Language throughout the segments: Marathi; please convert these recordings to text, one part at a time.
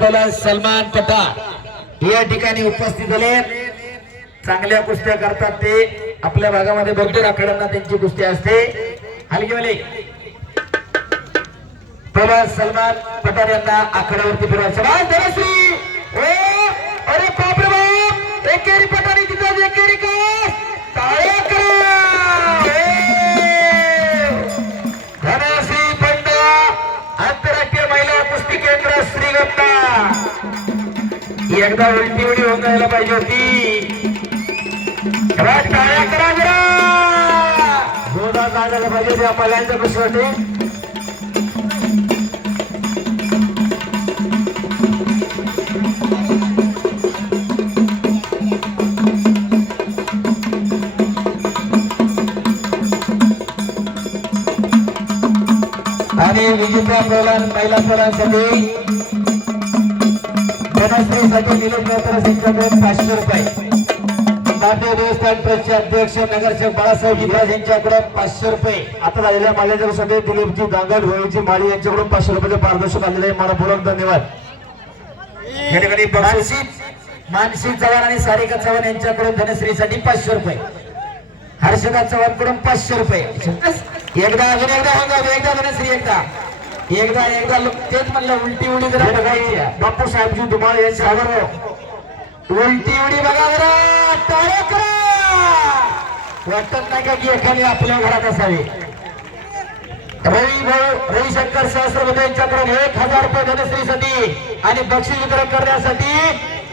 पहिला सलमान पठाण या ठिकाणी उपस्थित झाले। चांगल्या कुस्त्या करतात ते, आपल्या भागामध्ये भरपूर आखाड्यांना त्यांची कुस्ती असते। हलकीवाले पहिला सलमान पठाण यांना आखाड्यावरती फिरवा। शाबास धनश्री। अरे बाप रे बाप, एकेरी पठाणी तिथं एकेरी का टाळ्या करा। धनश्री पंडा आंतरराष्ट्रीय महिला कुस्ती केंद्र श्रीगंगा। एकदा उलटी उडी होऊन जायला पाहिजे होती। टाळ्या करा जरा, जोरदार जायला पाहिजे त्या पहिल्यांच्या कुस्तीसाठी। आणि विजेत्या महिला पोलांसाठी धनश्रीसाठी निलेश मेहता यांच्याकडून 500 रुपये। भारतीय देवस्थान ट्रस्टचे अध्यक्ष नगरसेवक बाळासाहेब गिराज यांच्याकडून 500 रुपये। आता झालेल्या माल्याच्या सभेत दिलीपजी दांगड होळीची माळी यांच्याकडून 500 रुपये पारदर्शक आलेले आहे। मनपूर्वक धन्यवाद। या ठिकाणी मानसी चव्हाण आणि सारिका चव्हाण यांच्याकडून धनश्रीसाठी 500 रुपये। हर्षदा चव्हाण कडून 500 रुपये। एकदा अजून एकदा होऊन जाऊ, एकदा धनश्री एकदा तेच म्हणलं उलटी उडी जरा बघायची। बापू साहेबजी धुमाळ यांच्यावर उलटी उडी बघा जरा, टाळ्या करा। वाटत नाही का की एखादी आपल्या घरात असावी। रविशंकर सहस्रबुद्धे यांच्याकडून 1000 रुपये धनश्रीसाठी आणि बक्षीस वितरण करण्यासाठी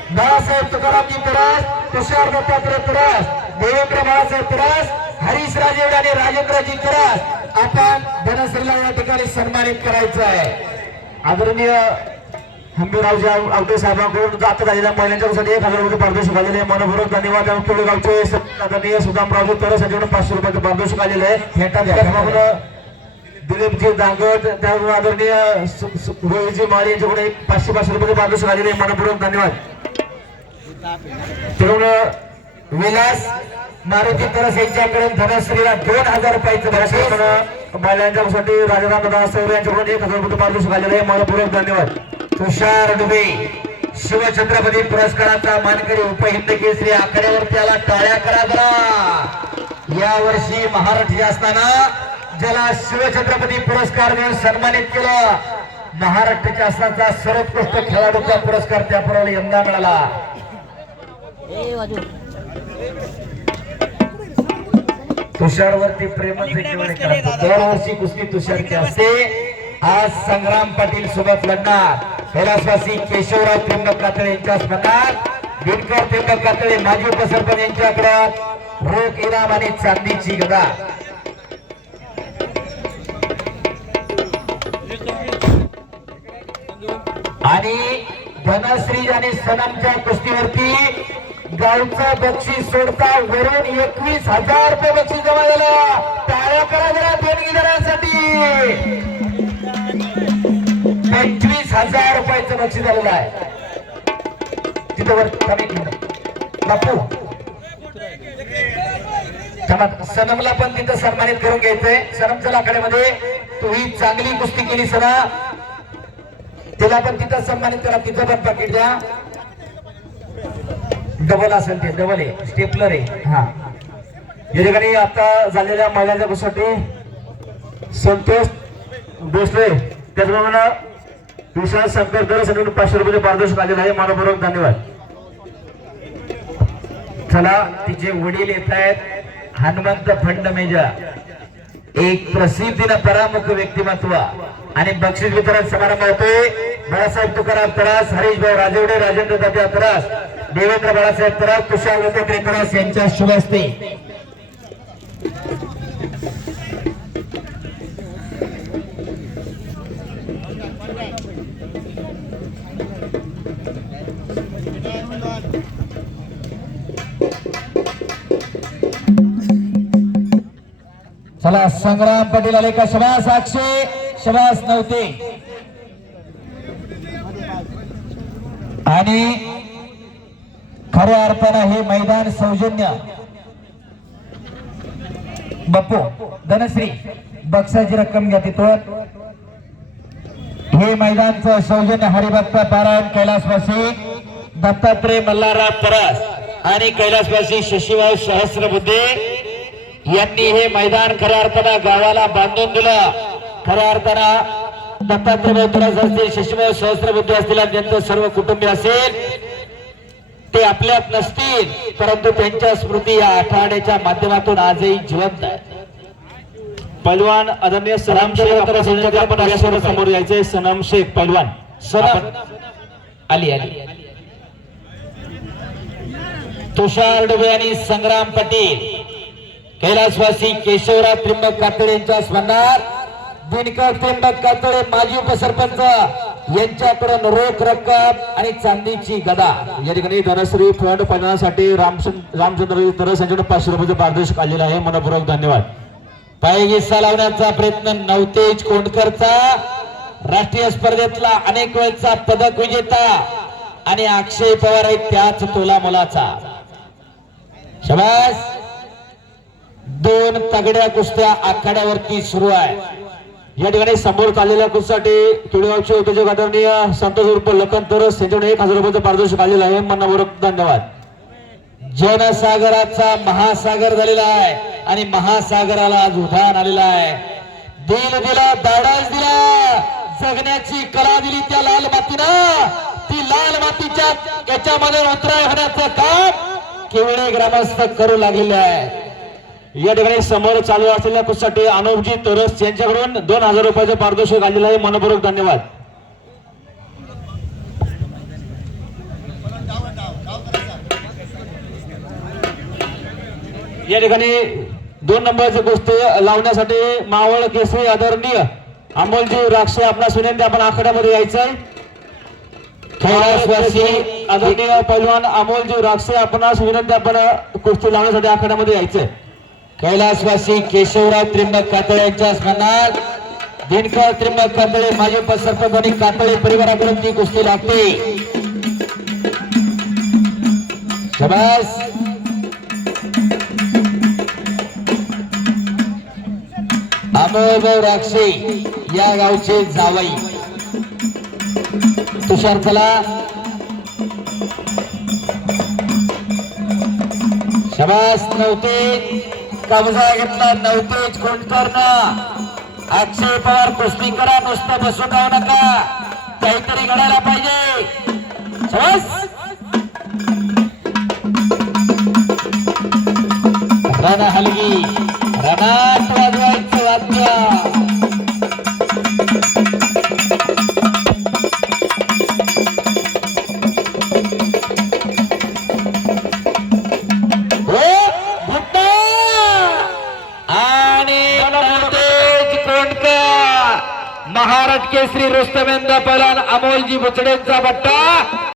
बाळासाहेब तुकारामजी तरास, तुषार दत्तात्रय तरास, देवेंद्र बाळासाहेब तरास, हरीश राजेवडे आणि राजेंद्रजी तरास आपण धनश्रीला या ठिकाणी सन्मानित करायचं आहे। आदरणीय हंबीरावजी आवटे साहेबांकडून जात झालेल्या महिलांच्यासाठी 1000 रुपये पारितोषिक आलेले आहे। मनपूर्वक धन्यवाद। कोळेगावचे आदरणीय सुदामरावजी तरस यांच्याकडून 500 रुपये पारितोषिक आलेले आहे। दिलीपजी दांगड, त्यावर आदरणीय रोहितजी माळी यांच्याकडे 500 रुपये पारितोषिक आलेले आहे। मनपूर्वक धन्यवाद। विलास मारुती तरस यांच्याकडून धनश्रीला 2000 रुपयाचं बक्षीस। महिलांच्यासाठी राजाराम दादा सौरे यांच्याकडून 1000 रुपये पारितोषिक आलेले आहे। मनपूर्वक धन्यवाद। तुषार डुबे शिवछत्रपती पुरस्काराचा मानकरी उपहिंद केसरी आखाड्यावर त्याला टाळ्या करा जरा। या वर्षी महाराष्ट्र असताना ज्याला शिवछत्रपती पुरस्कार देऊन सन्मानित केलं, महाराष्ट्र शासनाचा सर्वोत्कृष्ट खेळाडूचा पुरस्कार त्याप्रमाणे यंदा मिळाला। तुषारवरती प्रेमच दरवर्षी कुस्ती तुषारची असते। आज संग्राम पाटील सोबत लढणार कैलासवासी केशवराव त्र्यंबक कातळे यांच्या स्मरणार्थ दिनकर त्र्यंबक कातळे माजी उपसरपंच यांच्याकडे रोख इनाम आणि चांदीची गदा। आणि धनश्री आणि सनमच्या कुस्तीवरती गावचा बक्षीस सोडता वरून 21,000 रुपये बक्षीस जमा झालं। टाळ्या करा जरा दोन्ही जणांसाठी। 25,000 रुपयाचं बक्षीस झालेलं आहे। तिथं वर बापू सनमला पण तिथं सन्मानित करून घ्यायचंय। सनमच्या आखाड्यामध्ये तुम्ही चांगली कुस्ती केली सना, तिला पण तिथं सन्मानित करा। तिथं पण पाकिट द्या। डबल असेल ते, डबल आहे, स्टेपलर आहे। हा या ठिकाणी आता झालेल्या महिलांच्या कुस्तीसाठी संतोष भोसले, त्याचप्रमाणे विशाल शंकर दरसाठी 500 रुपये पारितोषिक आलेलं आहे। मनपूर्वक धन्यवाद। चला, तिचे वडील येत आहेत हनुमंत फंडमेजा, एक प्रसिद्धीनं परामुख व्यक्तिमत्व आणि बक्षीस वितरण समारंभ होतोय। बाळासाहेब तुकाराम तरास, हरीशभाऊ राजेवडे, राजेंद्र दादा तरास, देवेंद्र बाळासाहेब तरास, तुषार दत्तात्रय तरास यांच्या शुभ हस्ते। चला, संग्राम पाटील आले का? शबास अक्षय, शबास नव्हते। आणि खऱ्या अर्थानं हे मैदान सौजन्य बापू धनश्री बक्षाची रक्कम घ्या तिथून। हे मैदानचं सौजन्य हरिभक्त पारायण कैलासवासी दत्तात्रय मल्हारराव परस आणि कैलासवासी शशिभाऊ सहस्रबुद्धे यांनी हे मैदान खऱ्या अर्थानं गावाला बांधून दिलं. खऱ्या अर्थानं दत्तात्रय परस असतील, शशिभाऊ सहस्रबुद्धे असतील, त्यांचं सर्व कुटुंबीय असेल ते आपल्यात नसतील, परंतु त्यांच्या स्मृती या आखाड्याच्या माध्यमातून आजही जिवंत आहे. पैलवान आदरणीय सनम शेख समोर यायचे. सनम शेख पैलवान सनम आली आली तुषार डुबे आणि संग्राम पाटील कैलासवासी केशवराव त्रिंबक कातळे यांच्या स्मरणार्थ दिनकर त्रिंबक कातळे माजी उपसरपंच यांच्याकडून रोख रक्कम आणि चांदीची गदा. या ठिकाणी धनश्री फंड पैलवानासाठी रामचंद्र तरस यांच्याकडे 500 रुपयाचं पारितोषिक आलेलं आहे. मनपूर्वक धन्यवाद. पायगीसा लावण्याचा प्रयत्न नवतेज कोंडकरचा, राष्ट्रीय स्पर्धेतला अनेक वेळचा पदक विजेता, आणि अक्षय पवार आहे त्याच तोला मुलाचा. शाबास. दोन तगड्या कुस्त्या आखाड्यावरती सुरू आहे. या ठिकाणी समोर चाललेल्या कुस्तीसाठी तुळगावचे उद्योजक आदरणीय संतोष उर्फ लखन तरस यांच्याकडे 1000 रुपयाचं पारितोषिक आलेलं आहे. मनपूर्वक धन्यवाद. जनसागराचा महासागर झालेला आहे आणि महासागराला आज उधाण आलेला आहे. दिल दिला, धाडस दिला, जगण्याची कला दिली त्या लाल मातीनं. ती लाल मातीच्या याच्यामध्ये उतराय होण्याचं काम केवळे ग्रामस्थ करू लागलेले आहे. या ठिकाणी समोर चालू असलेल्या कुस्तीसाठी अनुपजी तरस यांच्याकडून 2000 रुपयाचं पारितोषिक आलेलं आहे. मनपूर्वक धन्यवाद. या ठिकाणी 2 नंबरची कुस्ती लावण्यासाठी मावळ केसरी आदरणीय अमोलजी राक्षे आपला विनंती, आपण आखाड्यामध्ये यायचंय. कैलासवासी आदरणीय पैलवान अमोलजी राक्षे आपणास विनंती, आपण कुस्ती लावण्यासाठी आखाड्यामध्ये यायचंय. कैलासवासी केशवराव त्रिंबक कातळे यांच्या स्मरणार्थ दिनकर त्रिंबक कातळे माजी उपसरपंच आणि कातळे परिवाराकडून ती कुस्ती लागते. शाबास. अमोलभाऊ राक्षे या गावचे जावई. तुषार चला. शाबास. नव्हते कब्जा घेतला नवतेज कोंडकरनं. अक्षय पवार कुस्ती करा, नुसतं बसून राहू नका, काहीतरी घडायला पाहिजे. रण हलगी, रणात वाजवायचं वाद्य. महाराष्ट्र केसरी रुस्तमेंद्र पैलवान अमोलजी बुचडेंचा बट्टा